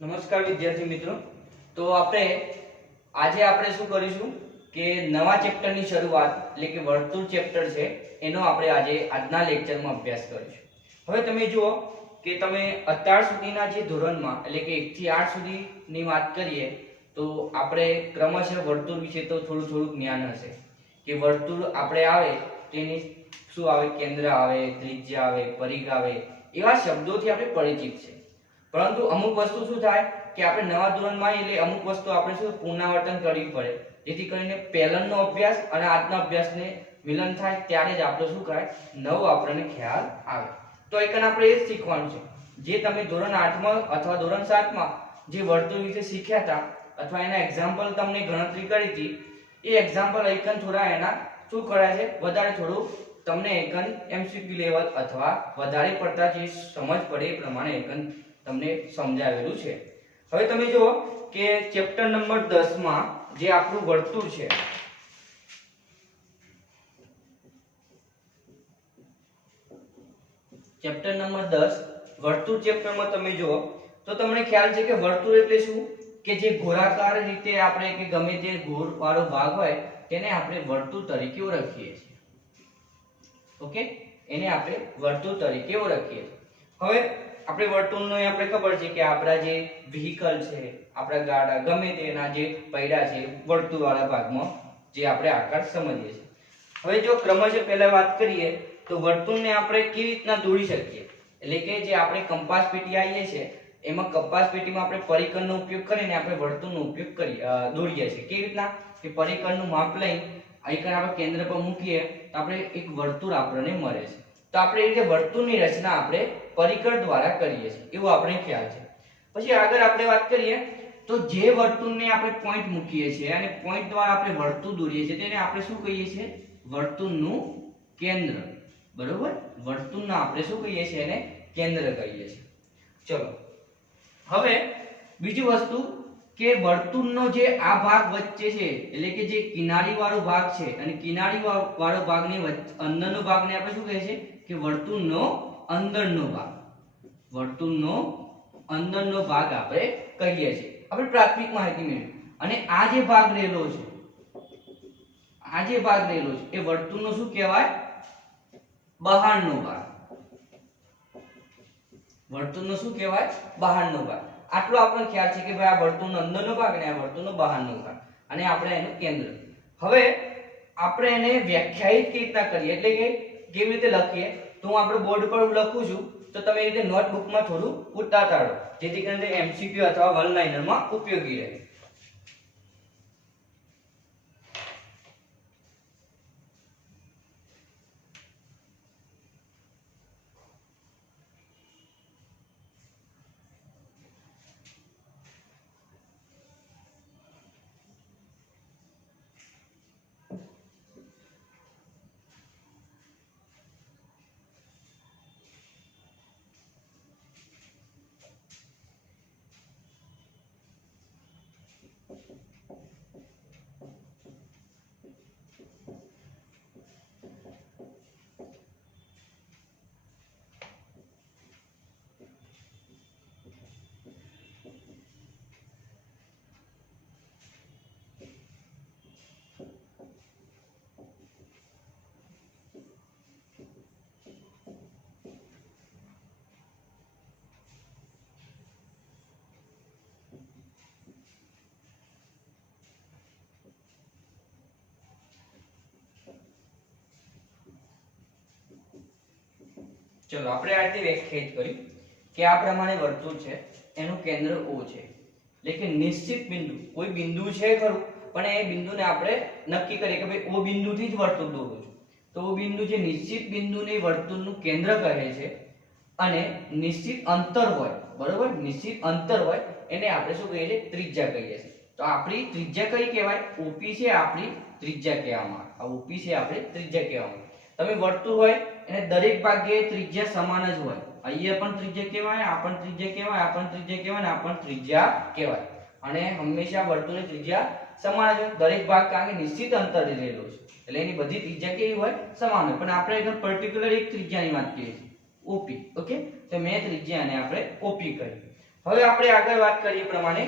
નમસ્કાર વિદ્યાર્થી મિત્રો। તો આજે આપણે શું કરીશું કે નવા ચેપ્ટરની શરૂઆત એટલે કે વર્તુળ ચેપ્ટર છે એનો આપણે આજના લેક્ચરમાં અભ્યાસ કરીશું। હવે તમે જુઓ કે તમે અત્યાર સુધીના જે ધોરણમાં એટલે કે 1 થી 8 સુધીની વાત કરીએ તો આપણે ક્રમશઃ વર્તુળ વિશે તો થોડું જ્ઞાન હશે કે વર્તુળ આપણે આવે તેની શું આવે, કેન્દ્ર આવે, ત્રિજ્યા આવે, પરિઘ આવે, એવા શબ્દોથી આપણે પરિચિત છે। પરંતુ અમુક વસ્તુ શું થાય કે આપણે નવા ધોરણમાં એટલે અમુક વસ્તુ આપણે શું પુનરાવર્તન કરવી પડે, જેથી કરીને પહેલાંનો અભ્યાસ અને આજના અભ્યાસને મિલન થાય ત્યારે જ આપણે શું થાય નવો આપણને ખ્યાલ આવે। તો એકન આપણે એ જ શીખવાનું છે જે તમે ધોરણ 8માં અથવા ધોરણ 7માં જે વર્તુળ વિશે શીખ્યા હતા અથવા એના એક્ઝામ્પલ તમને ગણતરી કરી હતી એ એક્ઝામ્પલ એકન થોડા એના શું કરાય છે વધારે થોડું તમને એકન MCQ લેવલ અથવા વધારે પડતા જે સમજ પડે એ પ્રમાણે એકન તમને સમજાવેલું છે। હવે તમે જુઓ કે ચેપ્ટર નંબર 10 માં જે આપણું વર્તુળ છે, ચેપ્ટર નંબર 10 વર્તુળ ચેપ્ટરમાં તમે જુઓ તો તમને ખ્યાલ છે કે વર્તુળ એટલે શું કે જે ગોળાકાર રીતે આપણે કે ગમે તે ગોળ વાળો ભાગ હોય તેને આપણે વર્તુળ તરીકે ઓળખીએ છીએ। ઓકે, એને આપણે વર્તુળ તરીકે ઓળખીએ છીએ। હવે આપણે વર્તુળનો આપણે ખબર છે કે આપણા જે વ્હીકલ છે, આપણા ગાડા ગમે તેના જે પૈડા છે વર્તુળવાળા ભાગમાં જે આપણે આકાર સમજીએ છીએ। હવે જો ક્રમશઃ પહેલા વાત કરીએ તો વર્તુળને આપણે કેવી રીતના દોરી શકીએ, એટલે કે જે આપણે કંપાસ પેટી આવીએ છે એમાં કંપાસ પેટીમાં આપણે પરિકરનો ઉપયોગ કરીને આપણે વર્તુળનો ઉપયોગ દોરીએ છીએ। કેવી રીતના કે પરિકરનું માપ લઈ આઈકન આપણે કેન્દ્ર પર મૂકીએ તો આપણે એક વર્તુળ આપણને મળે છે। તો આપણે એ રીતે વર્તુળની રચના આપણે પરિકર દ્વારા કરીએ છીએ એવું આપણે ખ્યાલ છે। પછી આગળ આપણે વાત કરીએ તો જે વર્તુળને આપણે પોઈન્ટ મૂકીએ છીએ અને પોઈન્ટ દ્વારા આપણે વર્તુળ દોરીએ છીએ તેને આપણે શું કહીએ છીએ, વર્તુળનું કેન્દ્ર। બરોબર, વર્તુળના આપણે શું કહીએ છીએ, એને કેન્દ્ર કહીએ છીએ। ચલો હવે બીજી વસ્તુ કે વર્તુળનો જે આ ભાગ વચ્ચે છે એટલે કે જે કિનારી વાળો ભાગ છે અને કિનારી વાળો ભાગની અંદરનો ભાગને આપણે શું કહીએ છીએ કે વર્તુળનો અંદરનો ભાગ, વર્તુળનો અંદરનો ભાગ આપણે કહીએ છીએ। આપણે પ્રાથમિક માહિતી મેળવી અને આ જે ભાગ રહેલો છે, આ જે ભાગ રહેલો છે એ વર્તુળનો શું કહેવાય, બહારનો ભાગ। વર્તુળનો શું કહેવાય, બહારનો ભાગ। આટલો આપણને ખ્યાલ છે કે ભાઈ આ વર્તુળનો અંદરનો ભાગ અને આ વર્તુળનો બહારનો ભાગ અને આપણે એનું કેન્દ્ર। હવે આપણે એને વ્યાખ્યાયિત કેવી રીતના કરીએ એટલે કે કેવી રીતે લખીએ તો હું આપણે બોર્ડ પર લખું છું તો તમે એ રીતે નોટબુકમાં થોડું ઉતારતા રહો જેથી કરીને MCQ અથવા વન લાઇનરમાં ઉપયોગી રહે। ચલો આપણે આ રીતે વ્યાખ્યાયિત કર્યું કે આ પ્રમાણે વર્તુળ છે, એનું કેન્દ્ર O છે એટલે કે નિશ્ચિત બિંદુ, કોઈ બિંદુ છે ખરું પણ એ બિંદુને આપણે નક્કી કરીએ કે ભાઈ O બિંદુથી જ વર્તુળ દોરું છું તો O બિંદુ જે નિશ્ચિત બિંદુને વર્તુળનું કેન્દ્ર કહે છે અને નિશ્ચિત અંતર હોય, બરોબર, નિશ્ચિત અંતર હોય એને આપણે શું કહીએ છીએ, ત્રિજ્યા કહીએ છીએ। તો આપણી ત્રિજ્યા કઈ કહેવાય, OP છે આપણી ત્રિજ્યા કહેવામાં આવે। આ OP છે આપણે ત્રિજ્યા કહેવામાં આવે। તમે વર્તુળ હોય એને દરેક ભાગે ત્રિજ્યા સમાન જ હોય, અહીંયા પણ ત્રિજ્યા કહેવાય, આ પણ ત્રિજ્યા કહેવાય, આ પણ ત્રિજ્યા કહેવાય, આ પણ ત્રિજ્યા કહેવાય અને હંમેશા વર્તુળની ત્રિજ્યા સમાન જ હોય દરેક ભાગ કારણ કે નિશ્ચિત અંતરે રહેલો છે એટલે એની બધી ત્રિજ્યા કેવી હોય, સમાન હોય। પણ આપણે એકદમ પર્ટિક્યુલર એક ત્રિજ્યાની વાત કરીએ છીએ OP। ઓકે, તો મેં ત્રિજ્યાને આપણે OP કહી। હવે આપણે આગળ વાત કરીએ પ્રમાણે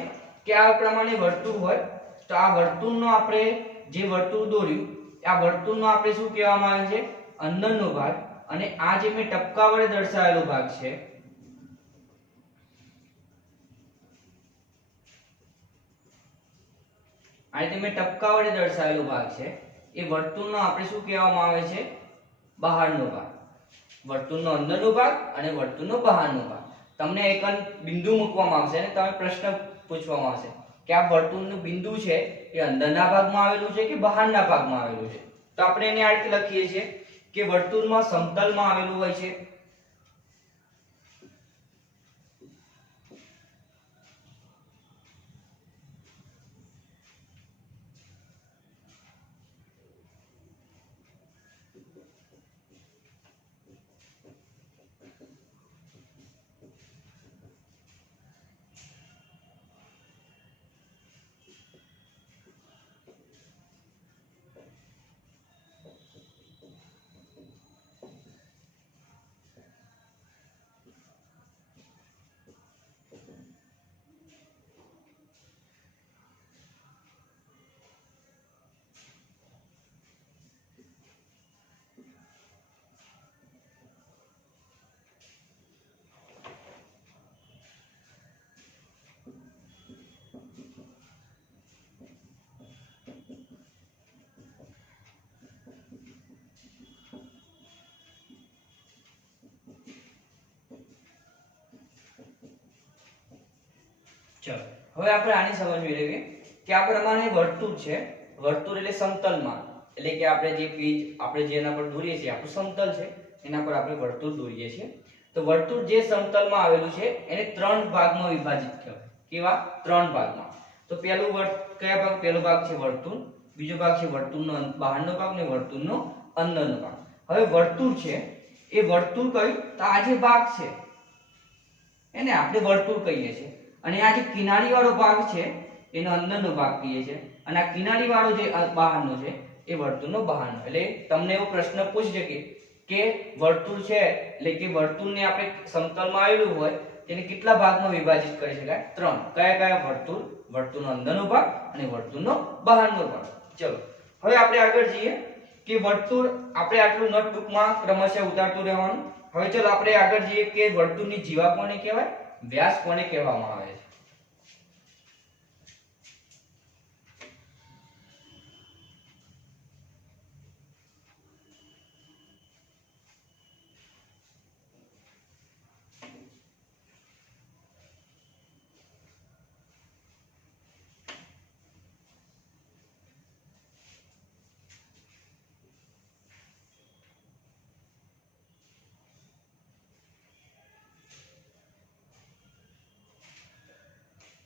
કે આ પ્રમાણે વર્તુળ હોય તો આ વર્તુળનો આપણે જે વર્તુળ દોર્યું આ વર્તુળનો આપણે શું કહેવામાં આવે છે અંદરનો ભાગ અને આ જે મેં ટપકા વડે દર્શાવેલો ભાગ છે આ રીતે મેં ટપકા વડે દર્શાવેલો ભાગ છે એ વર્તુળનો આપણે શું કહેવામાં આવે છે બહારનો ભાગ વર્તુળનો અંદરનો ભાગ અને વર્તુળનો બહારનો ભાગ તમને એક બિંદુ મૂકવામાં આવશે અને તમે પ્રશ્ન પૂછવામાં આવશે કે આ વર્તુળનું બિંદુ છે એ અંદરના ભાગમાં આવેલું છે કે બહારના ભાગમાં આવેલું છે તો આપણે એને આ રીતે લખીએ છીએ કે વર્તુળમાં સમતલમાં આવેલું હોય છે ચલો હવે આપણે આની સમજ મેળવીએ કે આ પ્રમાણે વર્તુળ છે વર્તુળ એટલે સમતલમાં એટલે કે આપણે જે પેજ આપણે જેના પર દોરીએ છીએ આપણું સમતલ છે એના પર આપણે વર્તુળ દોરીએ છીએ તો વર્તુળ જે સમતલમાં આવેલું છે એને ત્રણ ભાગમાં વિભાજિત કહેવાય કેવા ત્રણ ભાગમાં તો કયા ભાગ પહેલો ભાગ છે વર્તુળ બીજો ભાગ છે વર્તુળનો બહારનો ભાગ અને વર્તુળનો અંદરનો ભાગ હવે વર્તુળ છે એ વર્તુળ કયું તો આ જે ભાગ છે એને આપણે વર્તુળ કહીએ છીએ અને આ જે કિનારી વાળો ભાગ છે એનો અંદરનો ભાગ કહીએ છીએ અને આ કિનારી વાળો જે બહારનો છે એ વર્તુળનો બહારનો એટલે તમને એવો પ્રશ્ન પૂછી શકે કે વર્તુળ છે એટલે કે વર્તુળને આપણે સમતલમાં આવેલું હોય તેને કેટલા ભાગમાં વિભાજિત કરી શકાય ત્રણ કયા કયા વર્તુળ વર્તુળનો અંદરનો ભાગ અને વર્તુળનો બહારનો ભાગ ચલો હવે આપણે આગળ જઈએ કે વર્તુળ આપણે આટલું નોટબુકમાં ક્રમશઃ ઉતારતું રહેવાનું હવે ચલો આપણે આગળ જઈએ કે વર્તુળની જીવા કોને કહેવાય વ્યાસ કોને કહેવામાં આવે છે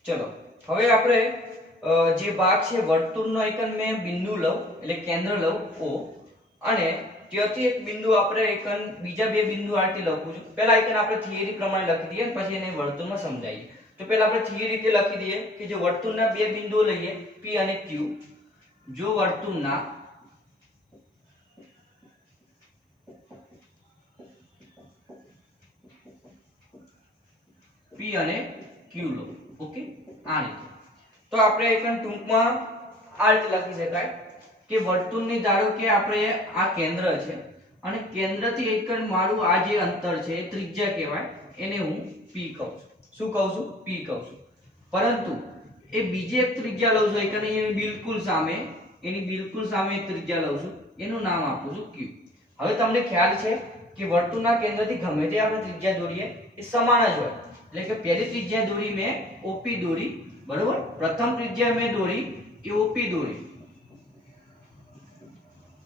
ચલો હવે આપણે જે ભાગ છે વર્તુળનો એક મેં બિંદુ લઉં એટલે કેન્દ્ર લઉં O અને ત્યાંથી એક બિંદુ આપણે એક બીજા બે બિંદુ આ રીતે લખું છું પહેલા એક આપણે થિયરી પ્રમાણે લખી દઈએ પછી એને વર્તુળમાં સમજાવીએ તો પહેલા આપણે થિયરી રીતે લખી દઈએ કે જો વર્તુળના બે બિંદુઓ લઈએ P અને Q જો વર્તુળના P અને Q લો ઓકે આ રીતે તો આપણે એક ટૂંકમાં આ રીતે લખી શકાય કે વર્તુળની ધારો કે આપણે આ કેન્દ્ર છે અને કેન્દ્રથી એક મારું આ જે અંતર છે એ ત્રિજ્યા કહેવાય એને હું P કહું છું શું કહું છું P કહું છું પરંતુ એ બીજી એક ત્રિજ્યા લઉં છું એક એની બિલકુલ સામે એક ત્રિજ્યા લઉં છું એનું નામ આપું છું Q હવે તમને ખ્યાલ છે કે વર્તુળના કેન્દ્રથી ગમે તે આપણે ત્રિજ્યા દોરીએ એ સમાન જ હોય એટલે કે પહેલી ત્રિજ્યા દોરી મેં OP દોરી બરોબર પ્રથમ ત્રિજ્યા મેં દોરી એ OP દોરી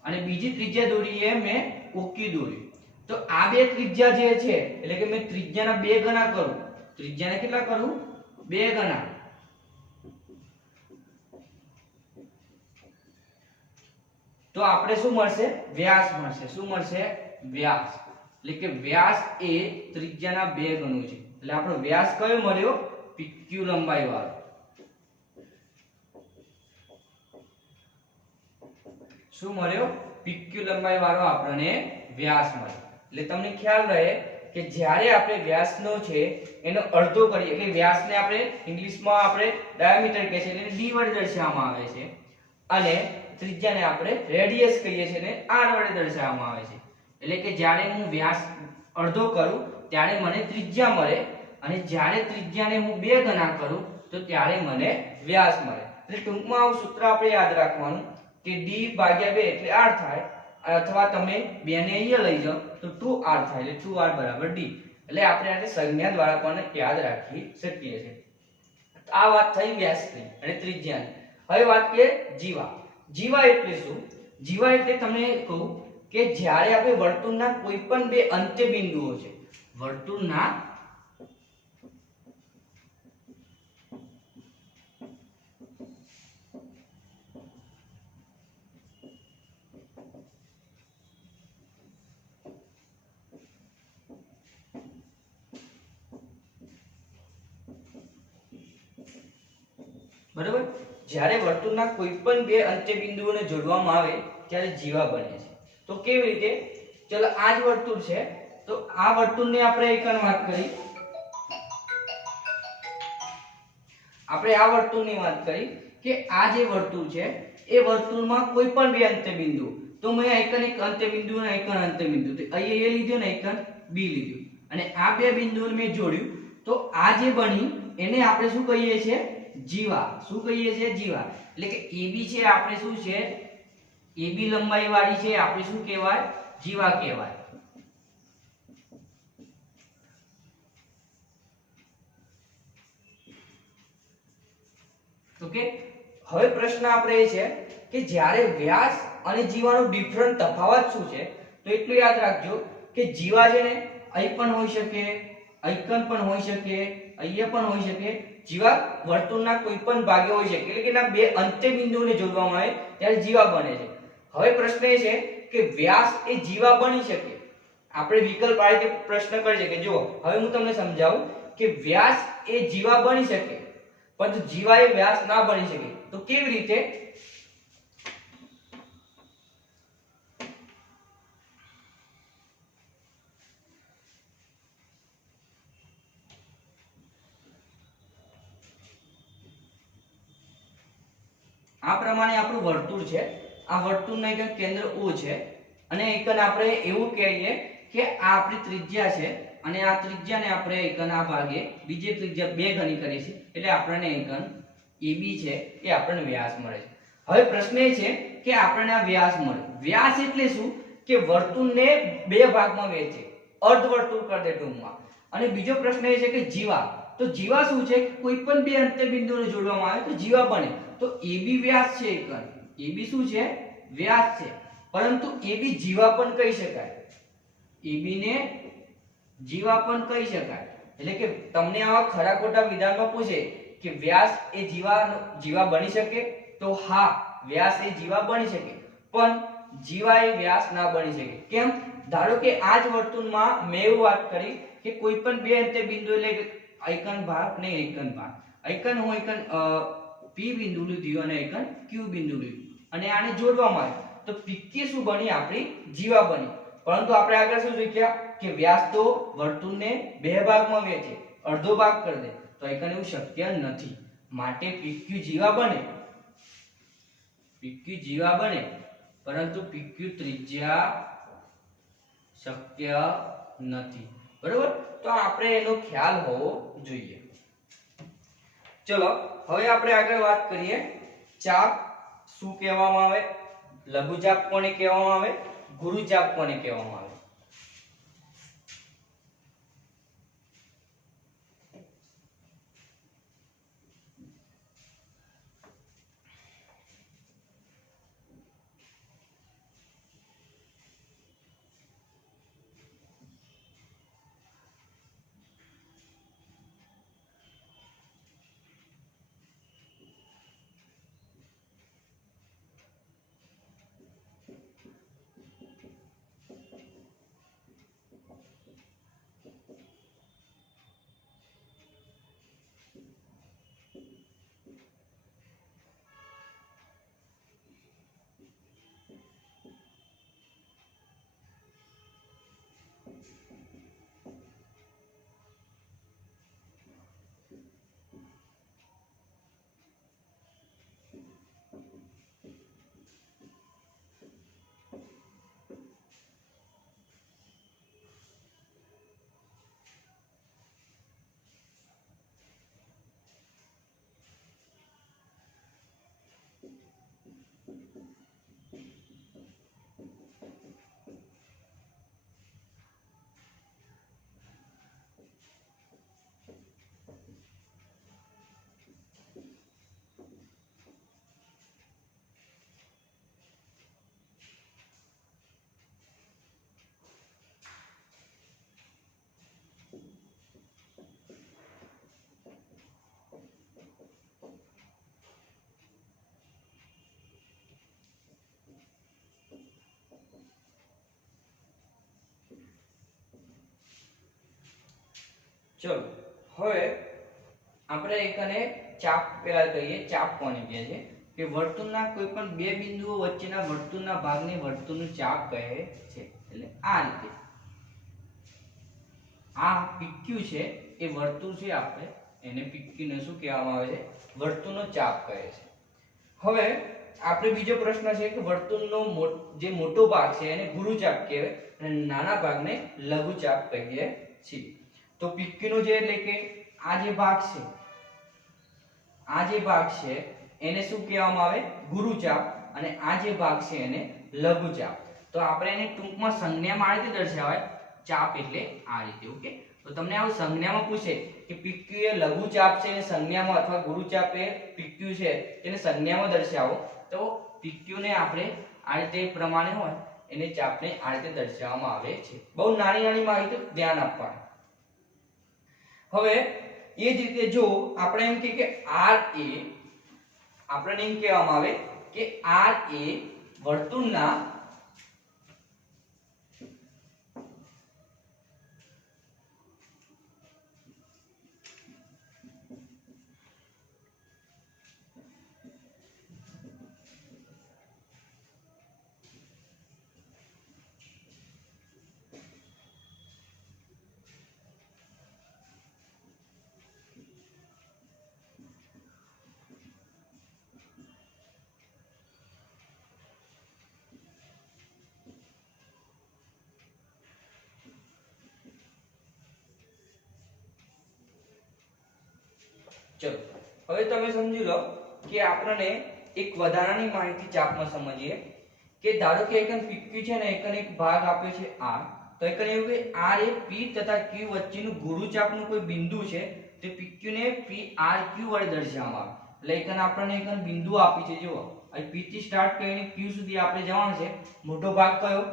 અને બીજી ત્રિજ્યા દોરી એ મેં OQ દોરી તો આ બે ત્રિજ્યા જે છે એટલે કે મેં ત્રિજ્યાના બે ગણા કરું ત્રિજ્યાના કેટલા કરું બે ગણા તો આપણે શું મળશે વ્યાસ મળશે શું મળશે વ્યાસ એટલે કે વ્યાસ એ ત્રિજ્યાના બે ગણું છે એટલે આપણો વ્યાસ કયો મળ્યો PQ લંબાઈ વાળો શું મળ્યો PQ લંબાઈ વાળો આપણને વ્યાસ મળ્યો એટલે તમને ખ્યાલ રહે કે જ્યારે આપણે વ્યાસનો છે એનો અડધો કરીએ એટલે વ્યાસને આપણે ઇંગ્લિશમાં આપણે ડાયામીટર કહે છે એટલે d વડે દર્શાવવામાં આવે છે અને ત્રિજ્યાને આપણે રેડિયસ કહીએ છીએ અને r વડે દર્શાવવામાં આવે છે એટલે કે જ્યારે હું વ્યાસ અડધો કરું ત્યારે મને ત્રિજ્યા મળે અને જ્યારે ત્રિજ્યાને હું 2 ગણા કરું તો ત્યારે મને વ્યાસ મળે એટલે ટૂંકમાં આવું સૂત્ર આપણે યાદ રાખવાનું કે d ભાગ્યા 2 એટલે r થાય અથવા તમે 2 ને અહીંયા લઈ જાઓ તો 2r થાય એટલે 2r બરાબર d એટલે આપણે આને સંજ્ઞા દ્વારા પણ યાદ રાખી શકીએ છીએ આ વાત થઈ વ્યાસની અને ત્રિજ્યાની હવે વાત કરીએ જીવા જીવા એટલે શું જીવા એટલે તમને કહું કે જ્યારે આપણે વર્તુળના કોઈ પણ બે અંત્ય બિંદુઓ છે વર્તુળના બરાબર જ્યારે વર્તુળના કોઈ પણ બે અંત્ય બિંદુઓને જોડવામાં આવે ત્યારે જીવા બને છે તો કેવી રીતે ચલો આ જ વર્તુળ છે તો આ વર્તુળને આપણે એકન વાત કરી આપણે આ વર્તુળની વાત કરી કે આ જે વર્તુળ છે એ વર્તુળમાં કોઈ પણ બે અંત્ય બિંદુ તો મેં એકન એક અંત્ય બિંદુ અને એકન અંત્ય બિંદુ તો અહીંયા એ લીધું ને એકન બી લીધું અને આ બે બિંદુઓને મેં જોડ્યું તો આ જે બની એને આપણે શું કહીએ છીએ જીવા શું કહીએ છીએ જીવા એટલે કે AB છે આપણે શું છે AB લંબાઈ વાળી છે આપણે શું કહેવાય જીવા કહેવાય ઓકે હવે પ્રશ્ન આપણે એ છે કે જ્યારે વ્યાસ અને જીવાનો ડિફરન્ટ તફાવત શું છે તો એટલું યાદ રાખજો કે જીવા છે ને અહીં પણ હોઈ શકે અહીંકન પણ હોઈ શકે અહીંયા પણ હોઈ શકે જીવા વર્તુળના કોઈ પણ ભાગે હોઈ શકે એટલે કે ના બે અંત્ય બિંદુઓને જોડવામાં આવે ત્યારે જીવા બને છે હવે પ્રશ્ન એ છે કે વ્યાસ એ જીવા બની શકે આપણે વિકલ્પ આ રીતે પ્રશ્ન કરી છે કે જો હવે હું તમને સમજાવું કે વ્યાસ એ જીવા બની શકે પરંતુ જીવા એ વ્યાસ ના બની શકે તો કેવી રીતે આ પ્રમાણે આપણું વર્તુળ છે આ વર્તુળનું એક કેન્દ્ર O છે અને એકન આપણે એવું કહીએ કે આ આપણી ત્રિજ્યા છે અને આ ત્રિજ્યાને આપણે એકન આ ભાગે બીજી ત્રિજ્યા 2 ગણી કરીએ છીએ એટલે આપણને એકન AB છે એ આપણને વ્યાસ મળે છે હવે પ્રશ્ન એ છે કે આપણને આ વ્યાસ મળે વ્યાસ એટલે શું કે વર્તુળને બે ભાગમાં વહેંચે અર્ધવર્તુળ કરી દે ટૂંકમાં અને બીજો પ્રશ્ન એ છે કે જીવા તો જીવા શું છે કોઈ પણ બે અંત્ય બિંદુઓને જોડવામાં આવે તો જીવા બને તો AB વ્યાસ છે એકન AB શું છે વ્યાસ છે પરંતુ AB જીવા પણ કહી શકાય AB ને જીવા પણ કહી શકાય એટલે કે તમને આવા ખરા ખોટા વિધાનમાં પૂછે કે વ્યાસ એ જીવા બની શકે તો હા વ્યાસ એ જીવા બની શકે પણ જીવા એ વ્યાસ ના બની શકે કેમ ધારો કે આ જ વર્તુળમાં મેં એવું વાત કરી કે કોઈ પણ બે અંત્ય બિંદુ એટલે આયકન ભાગ ને એકન ભાગ આયકન હું એકન P બિંદુ લીધું અને એકન Q બિંદુ લીધું અને આને જોડવામાં આવ્યું તો PQ શું બની આપણી જીવા બની પરંતુ આપણે આગળ શું શીખ્યા કે વ્યાસ તો વર્તુળને બે ભાગમાં વહેંચે અડધો ભાગ કરી દે તો એકન એવું શક્ય નથી માટે PQ જીવા બને PQ જીવા બને પરંતુ PQ ત્રિજ્યા શક્ય નથી બરોબર તો આપણે એનો ખ્યાલ હોવો જોઈએ ચલો હવે આપણે આગળ વાત કરીએ ચાપ શું કહેવામાં આવે લઘુચાપ કોને કહેવામાં આવે ગુરુચાપ કોને કહેવામાં આવે ચલો હવે આપણે એકને ચાપ પેલા કહીએ, ચાપ કોને કહે છે કે વર્તુળના કોઈ પણ બે બિંદુઓ વચ્ચેના વર્તુળના ભાગને વર્તુળનું ચાપ કહે છે. એટલે આ રીતે આ PQ છે એ વર્તુળ છે, આપણે એને PQ ને શું કહેવામાં આવે છે? વર્તુળનો ચાપ કહે છે. હવે આપણે બીજો પ્રશ્ન છે કે વર્તુળનો જે મોટો ભાગ છે એને ગુરુચાપ કહેવાય અને નાના ભાગને લઘુચાપ કહીએ છીએ. તો PQ નો જે એટલે કે આ જે ભાગ છે, આ જે ભાગ છે એને શું કહેવામાં આવે? ગુરુચાપ. અને આ જે ભાગ છે એને લઘુચાપ. તો આપણે એને ટૂંકમાં સંજ્ઞામાં આ રીતે દર્શાવાય, ચાપ એટલે આ રીતે. ઓકે, તો તમને આવું સંજ્ઞામાં પૂછે કે PQ એ લઘુચાપ છે અને સંજ્ઞામાં, અથવા ગુરુચાપ એ PQ છે તેને સંજ્ઞામાં દર્શાવો, તો PQ ને આપણે આ રીતે પ્રમાણે હોય એને ચાપને આ રીતે દર્શાવવામાં આવે છે. બહુ નાની નાની માહિતી ધ્યાન આપવાનું. હવે એ જ રીતે જો આપણે એમ કે R એ આપણે એમ કહેવામાં આવે કે R એ વર્તુળના ચલો હવે તમે સમજી લો કે આપણને એક વધારાની માહિતી ચાપમાં સમજીએ કે ધારો કે એકન PQ છે ને એકન એક ભાગ આપ્યો છે R, તો એકન એવું કે R એ P તથા Q વચ્ચેનું ગુરુચાપનું કોઈ બિંદુ છે તો PQ ને PRQ વડે દર્શાવવામાં આવે. એટલે એકન આપણને એકન બિંદુ આપી છે, જુઓ અહીં P થી સ્ટાર્ટ કરીને Q સુધી આપણે જવાનું છે. મોટો ભાગ કયો?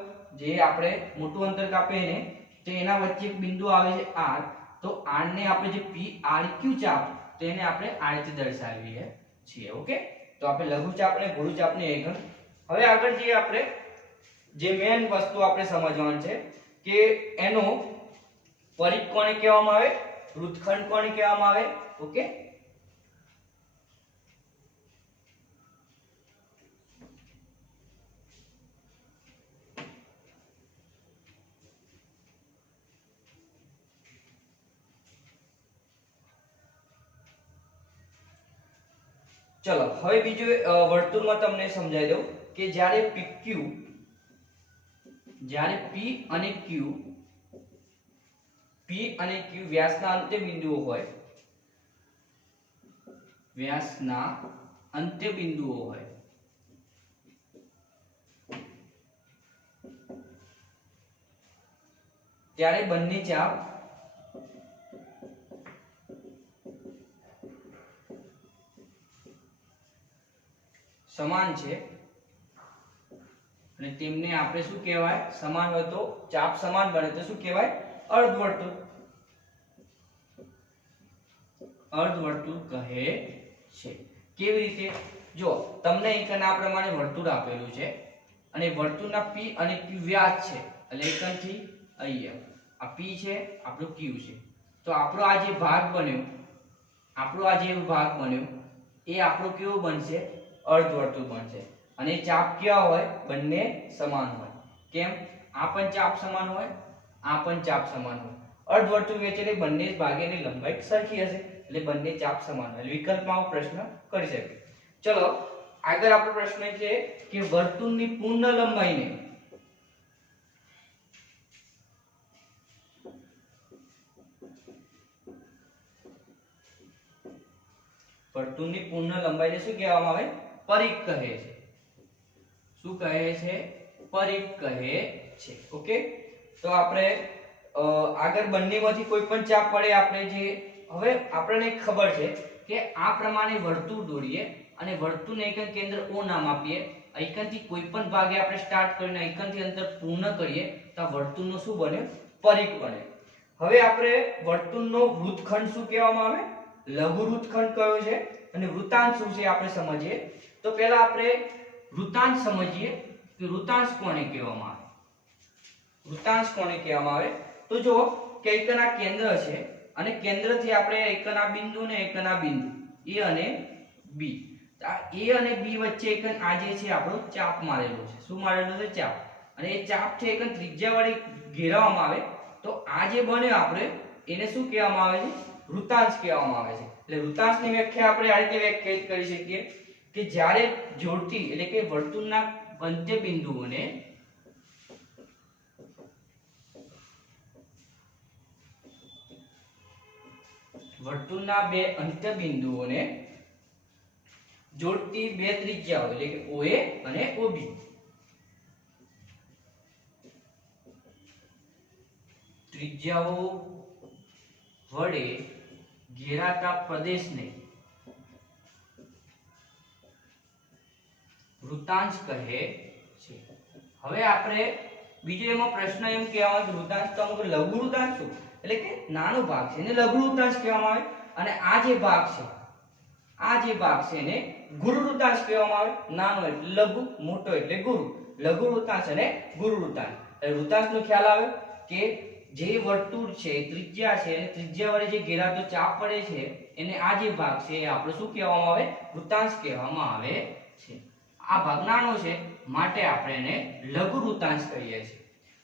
જે આપણે મોટું અંતર કાપે એને, તો એના વચ્ચે એક બિંદુ આવે છે R, તો R ને આપણે જે PRQ ચાપ તેને આપણે આ રીતે દર્શાવીએ છીએ. ઓકે, તો આપણે લઘુચાપ અને ગુરુચાપને એકમ. હવે આગળ જે આપણે જે મેઈન વસ્તુ આપણે સમજવાનું છે કે એનો પરિઘ કોને કહેવામાં આવે, વૃત્તખંડ કોને કહેવામાં આવે. ઓકે, ચલો હવે બીજું વર્તુળમાં તમને સમજાવી દઉં કે જ્યારે P અને Q વ્યાસના અંત્ય બિંદુઓ હોય, વ્યાસના અંત્ય બિંદુઓ હોય, ત્યારે બંને ચાપ સમાન છે અને તેમને આપણે શું કહેવાય? સમાન હોય તો ચાપ સમાન બને તો શું કહેવાય? અર્ધવર્તુળ. અર્ધવર્તુળ કહે છે. કેવી રીતે? જો તમને એકન આ પ્રમાણે વર્તુળ આપેલું છે અને વર્તુળના P અને Q વ્યાસ છે, એટલે એકનથી અહીંયા આ P છે, આપણો Q છે, તો આપણો આ જે ભાગ બન્યો, એ આપણો કેવો બનશે? અર્ધવર્તુળ બનશે. અને ચાપ કેવા હોય? બંને સમાન હોય. કેમ? આ પણ ચાપ સમાન હોય, આ પણ ચાપ સમાન હોય. અર્ધવર્તુળ વેચે એટલે બંને ભાગેની લંબાઈ સરખી હશે, એટલે બંને ચાપ સમાન હોય. વિકલ્પમાં આવો પ્રશ્ન કરી શકે. ચલો આગળ આપણો પ્રશ્ન છે કે વર્તુળની પૂર્ણ લંબાઈને શું કહેવામાં આવે? પરિઘ કહે છે. શું કહે છે? પરિઘ કહે છે. ઓકે, તો આપણે આગળ બંનેમાંથી કોઈ પણ ચાપ પડે આપણે જે હવે આપણને ખબર છે કે આ પ્રમાણે વર્તુળ દોરીએ અને વર્તુળને એકમ કેન્દ્ર O નામ આપીએ, એકમથી કોઈ પણ ભાગે આપણે સ્ટાર્ટ કરીને એકમથી અંતર પૂર્ણ કરીએ તો આ વર્તુળનો શું બને? પરિઘ બને. હવે આપણે વર્તુળનો વૃત્તખંડ શું કહેવામાં આવે? લઘુ વૃત્તખંડ કયો છે અને વૃત્તાંશ શું છે આપણે સમજીએ. તો પહેલા આપણે વૃત્તાંશ સમજીએ કે વૃત્તાંશ કોને કહેવામાં આવે. તો જો કે એકના કેન્દ્ર છે અને કેન્દ્રથી આપણે એકના બિંદુ ને એકના બિંદુ એ અને બી, આ એ અને બી વચ્ચે એક આ જે છે આપણો ચાપ મારેલો છે. શું મારેલો છે? ચાપ. અને એ ચાપ છે એક ત્રિજ્યા વડે ઘેરવામાં આવે તો આ જે બને આપણે એને શું કહેવામાં આવે છે? વૃત્તાંશ કહેવામાં આવે છે. એટલે વૃત્તાંશની વ્યાખ્યા આપણે આ રીતે વ્યાખ્યાયિત કરી શકીએ કે જ્યારે જોડતી એટલે કે વર્તુળના અંત્ય બિંદુઓને બે અંત્ય બિંદુઓને જોડતી બે ત્રિજ્યાઓ એટલે કે OA અને OB ત્રિજ્યાઓ વડે ઘેરાતા પ્રદેશને વૃત્તાંશ કહે છે. હવે આપણે બીજો એમાં પ્રશ્ન એમ કહેવામાં આવે વૃત્તાંશ તો અમુક લઘુ વૃત્તાંશ શું એટલે કે નાનો ભાગ છે એને લઘુ વૃત્તાંશ કહેવામાં આવે, અને આ જે ભાગ છે એને ગુરુ વૃત્તાંશ કહેવામાં આવે. નાનો એટલે લઘુ, મોટો એટલે ગુરુ. લઘુ વૃત્તાંશ અને ગુરુ વૃત્તાંશ. વૃત્તાંશનો ખ્યાલ આવે કે જે વર્તુળ છે ત્રિજ્યા છે અને ત્રિજ્યા વડે જે ઘેરાતો ચાપ પડે છે એને આ જે ભાગ છે એ આપણે શું કહેવામાં આવે? વૃત્તાંશ કહેવામાં આવે છે. આ ભાગ નાનો છે માટે આપણે એને લઘુ વૃત્તાંશ કહીએ છીએ.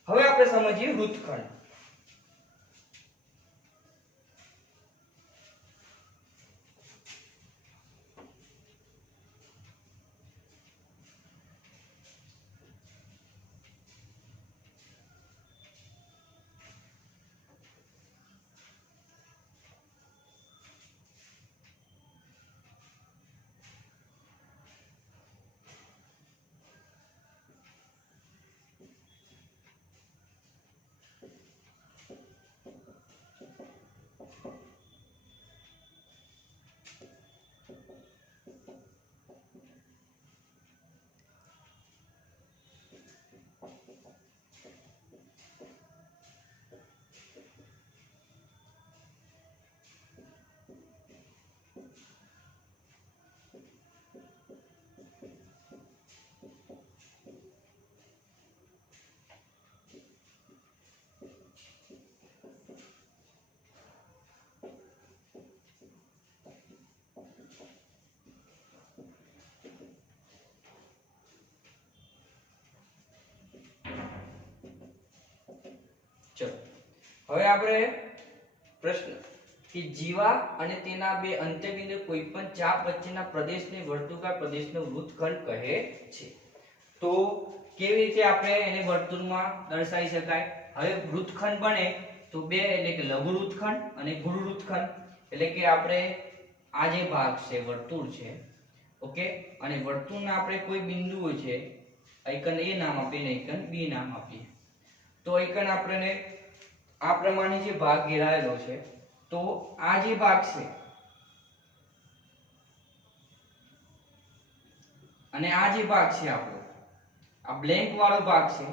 હવે આપણે સમજીએ વૃત્તખંડ. ચલો હવે આપણે પ્રશ્ન કે જીવા અને તેના બે અંત્યબિંદુ કોઈપણ ચાપ વચ્ચેના પ્રદેશને વર્તુળાકાર પ્રદેશનો વૃત્તખંડ કહે છે. તો કેવી રીતે આપણે એને વર્તુળમાં દર્શાવી શકાય? હવે વૃત્તખંડ બને તો બે એટલે કે લઘુ વૃત્તખંડ અને ગુરુ વૃત્તખંડ. એટલે કે આપણે આ જે ભાગ છે વર્તુળ છે, ઓકે, અને વર્તુળના આપણે કોઈ બિંદુઓ છે આઇકન A નામ આપીએ ને આઇકન B નામ આપીએ. તો આઇકન આપણે આ પ્રમાણે જે ભાગ ઘેરાયેલો છે તો આ જે ભાગ છે અને આ જે ભાગ છે આપણો આ બ્લેન્ક વાળો ભાગ છે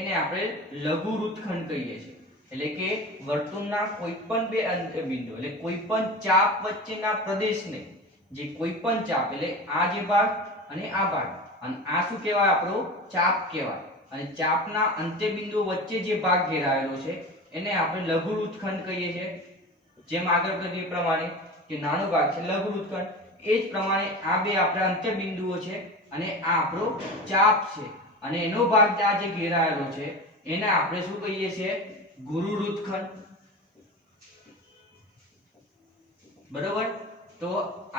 એને આપણે લઘુ વૃત્તખંડ કહીએ છીએ. એટલે કે વર્તુળના કોઈપણ બે અંત્યબિંદુ એટલે કોઈપણ ચાપ વચ્ચેના પ્રદેશને, જે કોઈપણ ચાપ એટલે આ જે ભાગ અને આ ભાગ, અને આ શું કહેવાય? આપણો ચાપ કહેવાય. અને ચાપના અંત્યબિંદુ વચ્ચે જે ભાગ ઘેરાયેલો છે એને આપણે લઘુ વૃત્તખંડ કહીએ છીએ. જેમ આગળ કહ્યું એ પ્રમાણે કે નાનો ભાગ છે લઘુ વૃત્તખંડ, એ જ પ્રમાણે આ બે આપણા અંત્યબિંદુઓ છે અને આ આપણો ચાપ છે અને એનો ભાગ આ જે ઘેરાયેલો છે એને આપણે શું કહીએ છીએ? ગુરુ વૃત્તખંડ. બરોબર. તો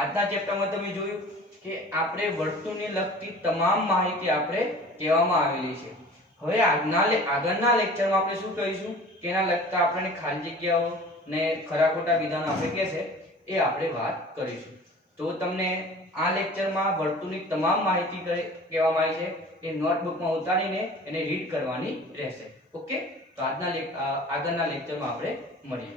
આજના ચેપ્ટરમાં તમે જોયું કે આપણે વર્તુળને લગતી તમામ માહિતી આપણે કહેવામાં આવેલી છે. હવે આગળના લેક્ચરમાં આપણે શું કરીશું કે એના લગતા આપણને ખાલી જગ્યાઓ ને ખરા ખોટા વિધાનો આપણે કહેશે એ આપણે વાત કરીશું. તો તમને આ લેક્ચરમાં વર્તુળની તમામ માહિતી કહેવામાં આવી છે એ નોટબુકમાં ઉતારીને એને રીડ કરવાની રહેશે. ઓકે, તો આગળના લેક્ચરમાં આપણે મળીએ.